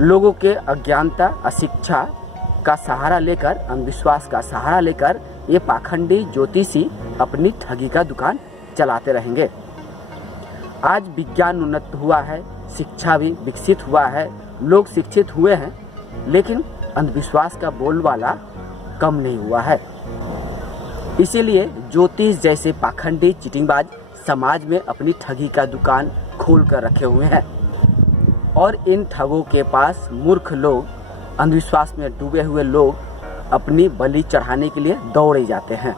लोगों के अज्ञानता, अशिक्षा का सहारा लेकर, अंधविश्वास का सहारा लेकर ये पाखंडी ज्योतिषी अपनी ठगी का दुकान चलाते रहेंगे। आज विज्ञान उन्नत हुआ है, शिक्षा भी विकसित हुआ है, लोग शिक्षित हुए हैं, लेकिन अंधविश्वास का बोलबाला कम नहीं हुआ है। इसीलिए ज्योतिष जैसे पाखंडी चिटिंगबाज समाज में अपनी ठगी का दुकान खोल कर रखे हुए हैं और इन ठगों के पास मूर्ख लोग, अंधविश्वास में डूबे हुए लोग अपनी बलि चढ़ाने के लिए दौड़े जाते हैं।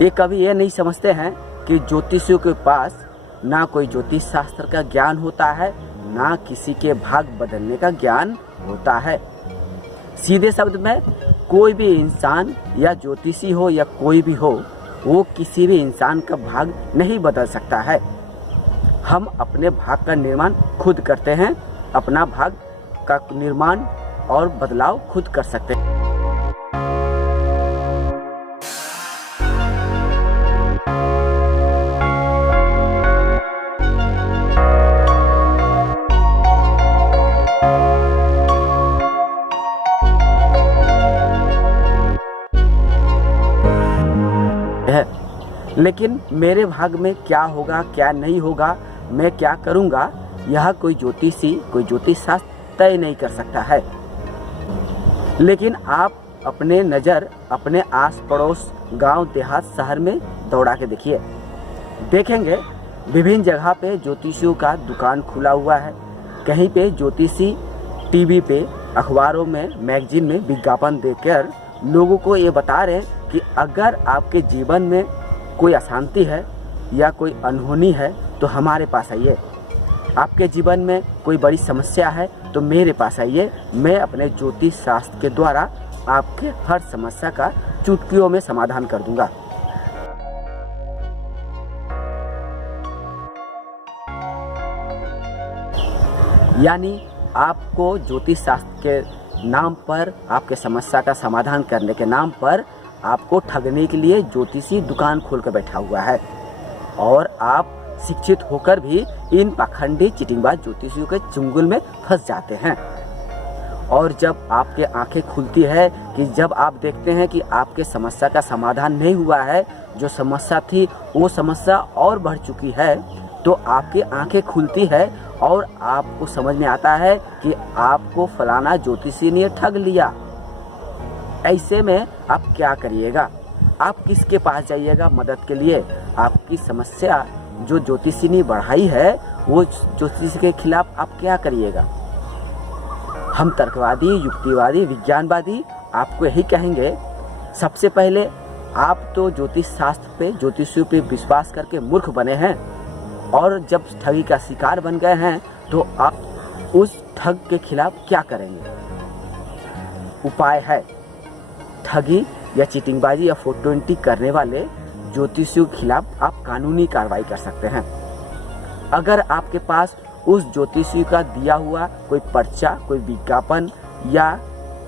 ये कभी ये नहीं समझते हैं कि ज्योतिषियों के पास ना कोई ज्योतिष शास्त्र का ज्ञान होता है, ना किसी के भाग बदलने का ज्ञान होता है। सीधे शब्द में कोई भी इंसान या ज्योतिषी हो या कोई भी हो, वो किसी भी इंसान का भाग नहीं बदल सकता है। हम अपने भाग का निर्माण खुद करते हैं, अपना भाग का निर्माण और बदलाव खुद कर सकते हैं। लेकिन मेरे भाग में क्या होगा, क्या नहीं होगा, मैं क्या करूंगा, यह कोई ज्योतिषी, कोई ज्योतिष शास्त्र तय नहीं कर सकता है। लेकिन आप अपने नज़र अपने आस पड़ोस, गांव, देहात, शहर में दौड़ा के देखिए, देखेंगे विभिन्न जगह पे ज्योतिषियों का दुकान खुला हुआ है। कहीं पे ज्योतिषी टीवी पे, अखबारों में, मैगजीन में विज्ञापन देकर लोगों को ये बता रहे हैं कि अगर आपके जीवन में कोई अशांति है या कोई अनहोनी है तो हमारे पास आइए। आपके जीवन में कोई बड़ी समस्या है तो मेरे पास आइए, मैं अपने ज्योतिष शास्त्र के द्वारा आपके हर समस्या का चुटकियों में समाधान कर दूंगा। यानी आपको ज्योतिष शास्त्र के नाम पर, आपके समस्या का समाधान करने के नाम पर आपको ठगने के लिए ज्योतिषी दुकान खोल कर बैठा हुआ है और आप शिक्षित होकर भी इन पाखंडी चिटिंगबाज ज्योतिषियों के चुंगल में फंस जाते हैं। और जब आपके आंखें खुलती है कि जब आप देखते हैं कि आपके समस्या का समाधान नहीं हुआ है, जो समस्या थी वो समस्या और बढ़ चुकी है, तो आपकी आंखें खुलती है और आपको समझ में आता है कि आपको फलाना ज्योतिषी ने ठग लिया। ऐसे में आप क्या करिएगा? आप किसके पास जाइएगा मदद के लिए? आपकी समस्या जो ज्योतिषी ने बढ़ाई है, वो ज्योतिषी के खिलाफ आप क्या करिएगा? हम तर्कवादी, युक्तिवादी, विज्ञानवादी आपको यही कहेंगे, सबसे पहले आप तो ज्योतिष शास्त्र पे, ज्योतिषियों पे विश्वास करके मूर्ख बने हैं और जब ठगी का शिकार बन गए हैं तो आप उस ठग के खिलाफ क्या करेंगे? उपाय है, ठगी या चीटिंगबाजी या 420 करने वाले ज्योतिषियों के खिलाफ आप कानूनी कार्रवाई कर सकते हैं। अगर आपके पास उस ज्योतिषी का दिया हुआ कोई पर्चा, कोई विज्ञापन या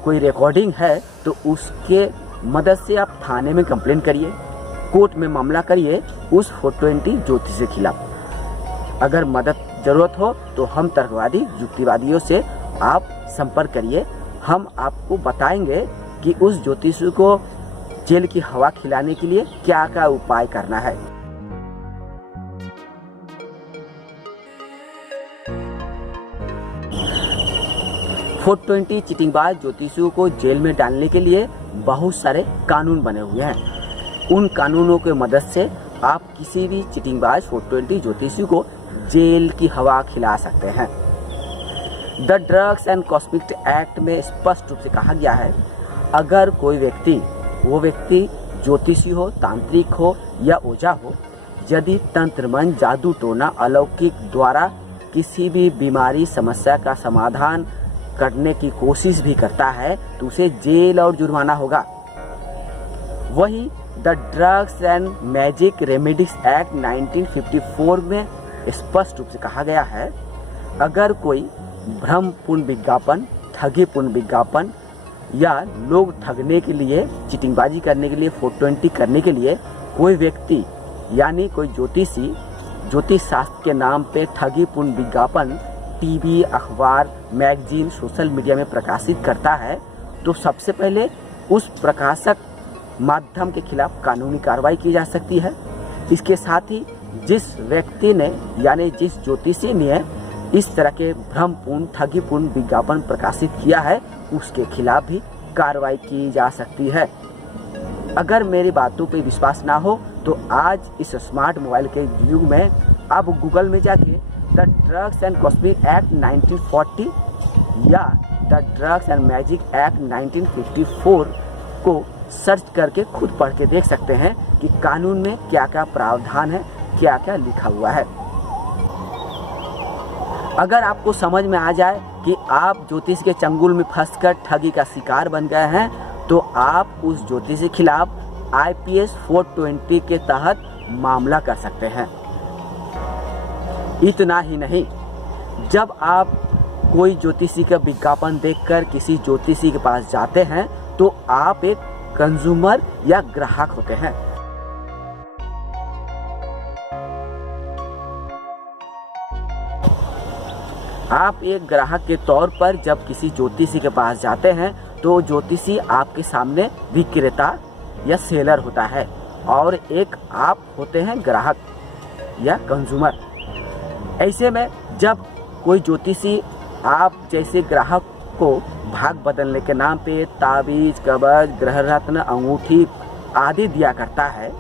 कोई रिकॉर्डिंग है तो उसके मदद से आप थाने में कंप्लेन करिए, कोर्ट में मामला करिए उस 420 ज्योतिषी के खिलाफ। अगर मदद जरूरत हो तो हम तर्कवादी, युक्तिवादियों से आप संपर्क करिए। हम आपको बताएंगे कि उस ज्योतिषी को जेल की हवा खिलाने के लिए क्या क्या उपाय करना है। चिटिंगबाज ज्योतिषियों को जेल में डालने के लिए बहुत सारे कानून बने हुए हैं। उन कानूनों के मदद से आप किसी भी चिटिंगबाज 420 ज्योतिषी को जेल की हवा खिला सकते हैं। The drugs and cosmetic act में स्पष्ट रूप से कहा गया है, अगर कोई व्यक्ति, वो व्यक्ति ज्योतिषी हो, तांत्रिक हो या ओझा हो, यदि तंत्र मन, जादू टोना, अलौकिक द्वारा किसी भी बीमारी, समस्या का समाधान करने की कोशिश भी करता है तो उसे जेल और जुर्माना होगा। वही the drugs and magic remedies act 1954 में स्पष्ट रूप से कहा गया है, अगर कोई भ्रमपूर्ण विज्ञापन, ठगीपूर्ण विज्ञापन या लोग ठगने के लिए, चीटिंगबाजी करने के लिए, 420 करने के लिए कोई व्यक्ति यानी कोई ज्योतिषी ज्योतिष शास्त्र के नाम पे ठगीपूर्ण विज्ञापन टीवी, अखबार, मैगजीन, सोशल मीडिया में प्रकाशित करता है तो सबसे पहले उस प्रकाशक माध्यम के खिलाफ कानूनी कार्रवाई की जा सकती है। इसके साथ ही जिस व्यक्ति ने यानी जिस ज्योतिषी ने इस तरह के भ्रमपूर्ण, ठगीपूर्ण विज्ञापन प्रकाशित किया है उसके खिलाफ भी कार्रवाई की जा सकती है। अगर मेरी बातों पे विश्वास ना हो तो आज इस स्मार्ट मोबाइल के युग में आप गूगल में जाके the drugs and cosmetic act 1940 या the drugs and magic act 1954 को सर्च करके खुद पढ़ के देख सकते हैं कि कानून में क्या क्या प्रावधान है, क्या क्या लिखा हुआ है। अगर आपको समझ में आ जाए कि आप ज्योतिष के चंगुल में फंसकर ठगी का शिकार बन गए हैं तो आप उस ज्योतिष के खिलाफ IPS 420 के तहत मामला कर सकते हैं। इतना ही नहीं, जब आप कोई ज्योतिषी का विज्ञापन देखकर किसी ज्योतिषी के पास जाते हैं तो आप एक कंज्यूमर या ग्राहक होते हैं। आप एक ग्राहक के तौर पर जब किसी ज्योतिषी के पास जाते हैं तो ज्योतिषी आपके सामने विक्रेता या सेलर होता है और एक आप होते हैं ग्राहक या कंज्यूमर। ऐसे में जब कोई ज्योतिषी आप जैसे ग्राहक को भाग बदलने के नाम पे ताबीज, कवच, ग्रह रत्न, अंगूठी आदि दिया करता है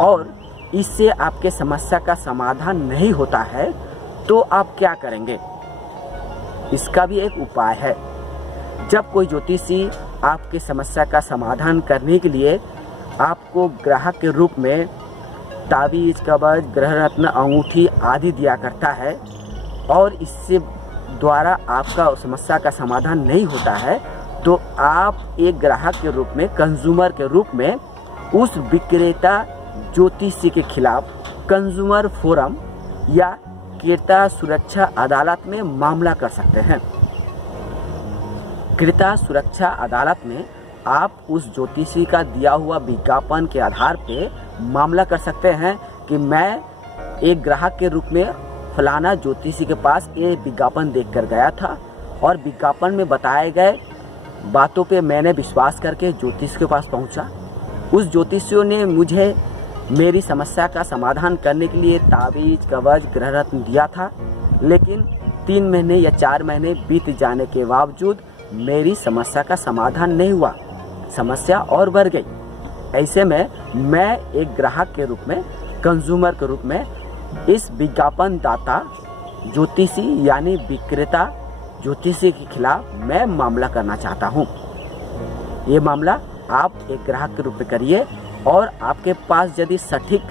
और इससे आपके समस्या का समाधान नहीं होता है तो आप क्या करेंगे? इसका भी एक उपाय है। जब कोई ज्योतिषी आपके समस्या का समाधान करने के लिए आपको ग्राहक के रूप में ताबीज, कवच, ग्रह रत्न, अंगूठी आदि दिया करता है और इससे द्वारा आपका समस्या का समाधान नहीं होता है तो आप एक ग्राहक के रूप में, कंज्यूमर के रूप में उस विक्रेता ज्योतिषी के खिलाफ कंज्यूमर फोरम या क्रेता सुरक्षा अदालत में मामला कर सकते हैं। क्रेता सुरक्षा अदालत में आप उस ज्योतिषी का दिया हुआ विज्ञापन के आधार पे मामला कर सकते हैं कि मैं एक ग्राहक के रूप में फलाना ज्योतिषी के पास ये विज्ञापन देखकर गया था और विज्ञापन में बताए गए बातों पे मैंने विश्वास करके ज्योतिष के पास पहुंचा। उस ज्योतिषियों ने मुझे मेरी समस्या का समाधान करने के लिए ताबीज, कवच, ग्रह रत्न दिया था, लेकिन 3 महीने या 4 महीने बीत जाने के बावजूद मेरी समस्या का समाधान नहीं हुआ, समस्या और बढ़ गई। ऐसे में मैं एक ग्राहक के रूप में, कंज्यूमर के रूप में इस विज्ञापन दाता ज्योतिषी यानी विक्रेता ज्योतिषी के खिलाफ मैं मामला करना चाहता हूँ। ये मामला आप एक ग्राहक के रूप में करिए और आपके पास यदि सटीक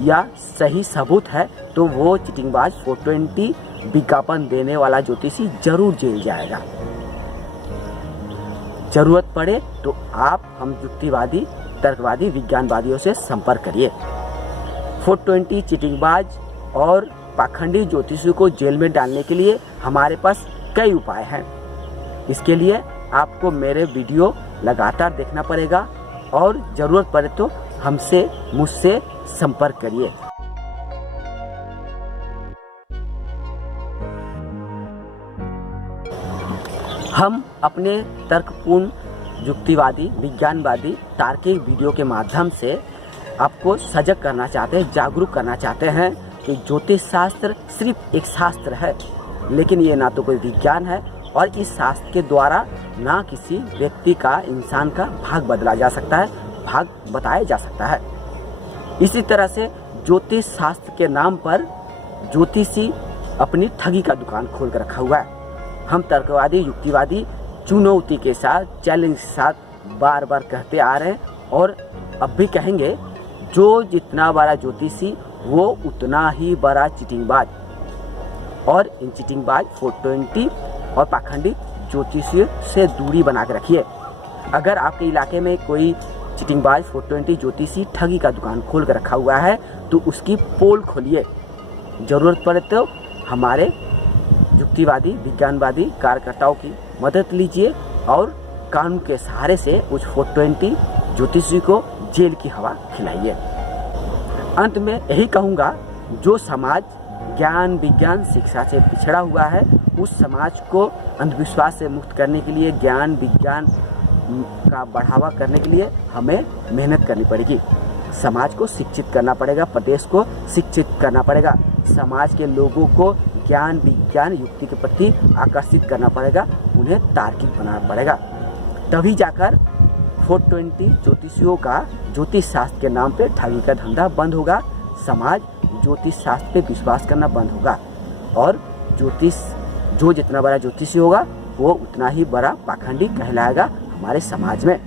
या सही सबूत है तो वो चीटिंगबाज 420 विज्ञापन देने वाला ज्योतिषी जरूर जेल जाएगा। जरूरत पड़े तो आप हम युक्तिवादी, तर्कवादी, विज्ञानवादियों से संपर्क करिए। 420 चीटिंगबाज और पाखंडी ज्योतिषियों को जेल में डालने के लिए हमारे पास कई उपाय हैं। इसके लिए आपको मेरे वीडियो लगातार देखना पड़ेगा और ज़रूरत पड़े तो मुझसे संपर्क करिए। हम अपने तर्कपूर्ण, युक्तिवादी, विज्ञानवादी, तार्किक वीडियो के माध्यम से आपको सजग करना चाहते हैं, जागरूक करना चाहते हैं कि ज्योतिष शास्त्र सिर्फ एक शास्त्र है, लेकिन ये ना तो कोई विज्ञान है और इस शास्त्र के द्वारा ना किसी व्यक्ति का, इंसान का भाग बदला जा सकता है, भाग बताया जा सकता है। इसी तरह से ज्योतिष शास्त्र के नाम पर ज्योतिषी अपनी ठगी का दुकान खोल कर रखा हुआ है। हम तर्कवादी, युक्तिवादी चुनौती के साथ, चैलेंज के साथ बार बार कहते आ रहे हैं और अब भी कहेंगे, जो जितना बड़ा ज्योतिषी वो उतना ही बड़ा चीटिंगबाज। और इन चीटिंगबाज 420 और पाखंडी ज्योतिषियों से दूरी बना के रखिए। अगर आपके इलाके में कोई चीटिंगबाज 420 ज्योतिषी ठगी का दुकान खोल कर रखा हुआ है तो उसकी पोल खोलिए। ज़रूरत पड़े तो हमारे युक्तिवादी, विज्ञानवादी कार्यकर्ताओं की मदद लीजिए और कानून के सहारे से उस 420 ज्योतिषी को जेल की हवा खिलाइए। अंत में यही कहूँगा, जो समाज ज्ञान विज्ञान शिक्षा से पिछड़ा हुआ है, उस समाज को अंधविश्वास से मुक्त करने के लिए, ज्ञान विज्ञान का बढ़ावा करने के लिए हमें मेहनत करनी पड़ेगी। समाज को शिक्षित करना पड़ेगा, प्रदेश को शिक्षित करना पड़ेगा, समाज के लोगों को ज्ञान विज्ञान युक्ति के प्रति आकर्षित करना पड़ेगा, उन्हें तार्किक बनाना पड़ेगा। तभी जाकर 420 ज्योतिषियों का ज्योतिष शास्त्र के नाम पे ठगी का धंधा बंद होगा, समाज ज्योतिष शास्त्र पे विश्वास करना बंद होगा और जो जितना बड़ा ज्योतिषी होगा वो उतना ही बड़ा पाखंडी कहलाएगा हमारे समाज में।